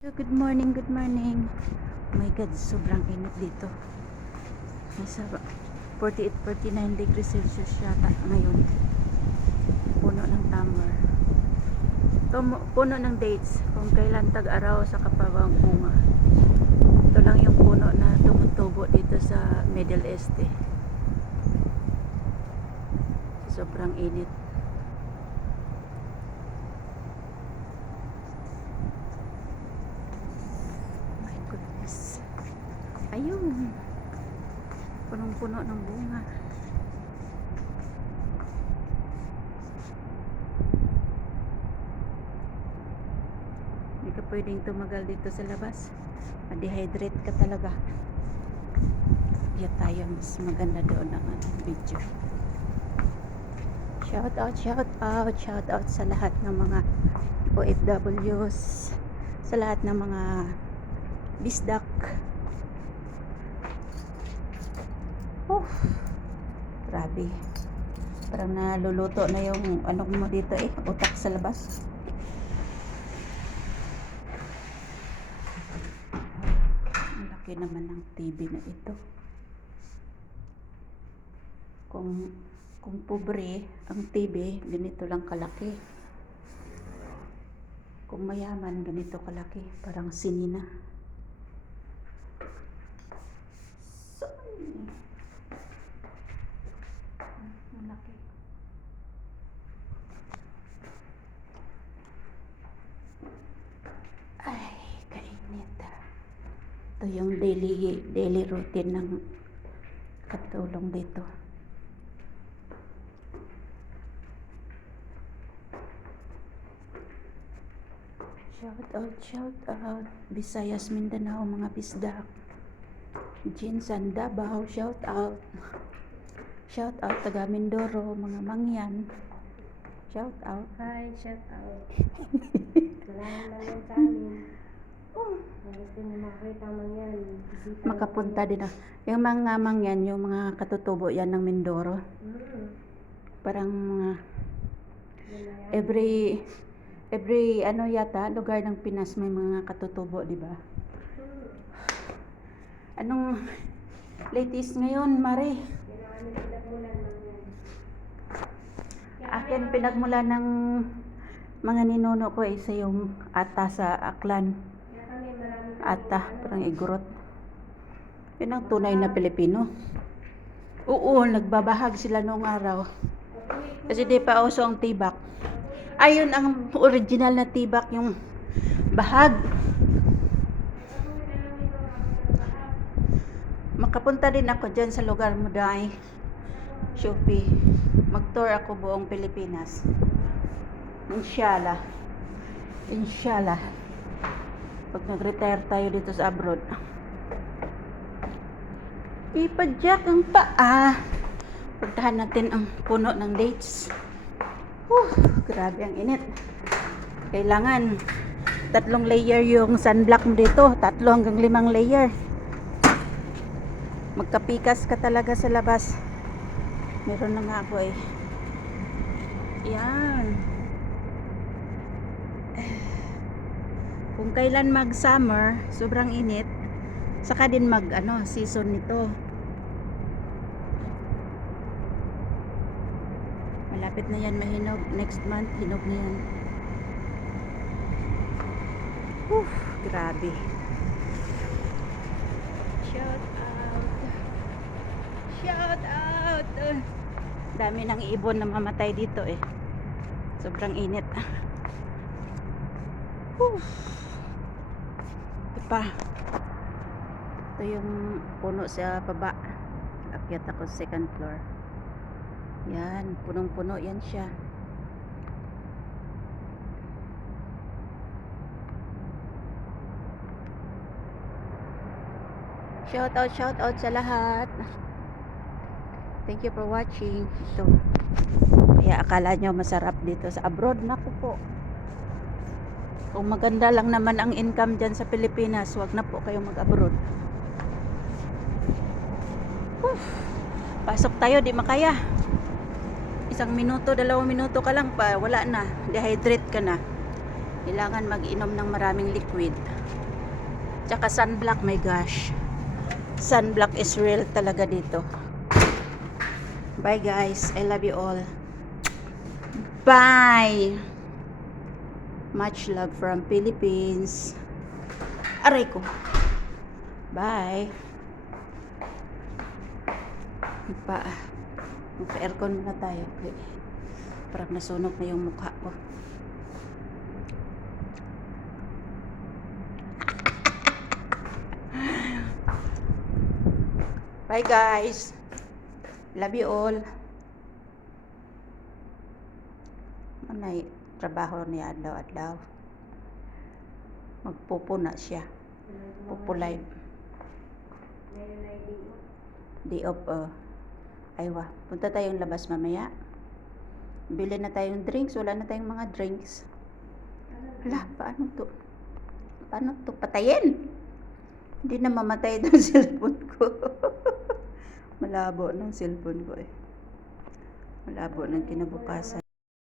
Good morning, good morning. Oh my God, sobrang init dito. Nasa 48, 49 degrees Celsius yata ngayon. Puno ng tamar. Puno ng dates kung kailan tag-araw sa kapawang bunga. Ito lang yung puno na tumutubo dito sa Middle East eh. Sobrang init. Ayun, punong-puno ng bunga. Hindi ka pwedeng tumagal dito sa labas, ma-dehydrate ka talaga. Kaya tayo mas maganda doon ang video. Shout out sa lahat ng mga OFWs, sa lahat ng mga bisdak. Grabe, parang naluluto na yung ano mo dito eh, utak sa labas. Ang laki naman ng TV na ito. Kung pobre ang TV, ganito lang kalaki. Kung mayaman, ganito kalaki, parang sinina. Malaki. Ay, kainit. Ito yung daily routine ng katulong dito. Shout out Visayas, Mindanao, mga bisdak. Jinsan, Davao, shout out taga Mindoro, mga mangyan. Shout out. Hi, shout out. Salamat naman sa amin. Gusto niyo makita mangyan. Makapunta din ako. Yung mga mangyan, yung mga katutubo yan ng Mindoro. Parang every ano yata, lugar ng Pinas may mga katutubo, di ba? Anong latest ngayon, Mari? Akin pinagmula ng mga ninuno ko isa yung ata sa Aklan. Ata, parang igurot. Yun ang tunay na Pilipino. Oo, nagbabahag sila noong araw. Kasi di pa uso ang tibak. Ayun ang original na tibak, yung bahag. Makapunta din ako dyan sa lugar mo, Day. Shopee. Mag-tour ako buong Pilipinas. Inshallah. Pag nag-retire tayo dito sa abroad. Ipadyak ang paa. Puntahan natin ang puno ng dates. Grabe ang init. Kailangan 3 layer yung sunblock mo dito. 3 hanggang 5 layer. Magkapikas ka talaga sa labas. Meron na nga ako eh. Yan. Kung kailan mag-summer, sobrang init, saka din season nito. Malapit na yan mahinog. Next month, hinog na yan. Grabe. Shout out. Dami ng ibon na mamatay dito eh. Sobrang init. Ito pa. Ito yung puno sa baba. Akyat ako sa 2nd floor. Yan, punong-puno yan siya. Shout out sa lahat. Thank you for watching. Ito. Kaya akala nyo masarap dito sa abroad. Naku po. Kung maganda lang naman ang income dyan sa Pilipinas, wag na po kayong mag-abroad. Pasok tayo, di makaya. 1 minuto, 2 minuto ka lang pa, wala na. Dehydrate ka na. Kailangan mag-inom ng maraming liquid. Tsaka sunblock, my gosh. Sunblock is real talaga dito. Bye guys. I love you all. Bye. Much love from Philippines. Aray ko. Bye. Magpa-aircon muna tayo. Okay. Parang nasunog na yung mukha ko. Bye guys. Love you all. Manay trabaho niya adlaw-adlaw. Magpupuna siya. Pupulive. Ngayon ay di. Day off. Aywa. Punta tayong labas mamaya. Bili na tayong drinks. Wala na tayong mga drinks. Hala, paano to? Paano to patayin? Hindi na mamatay itong cellphone ko. Malabo ng cellphone ko eh. Malabo ng kinabukasan.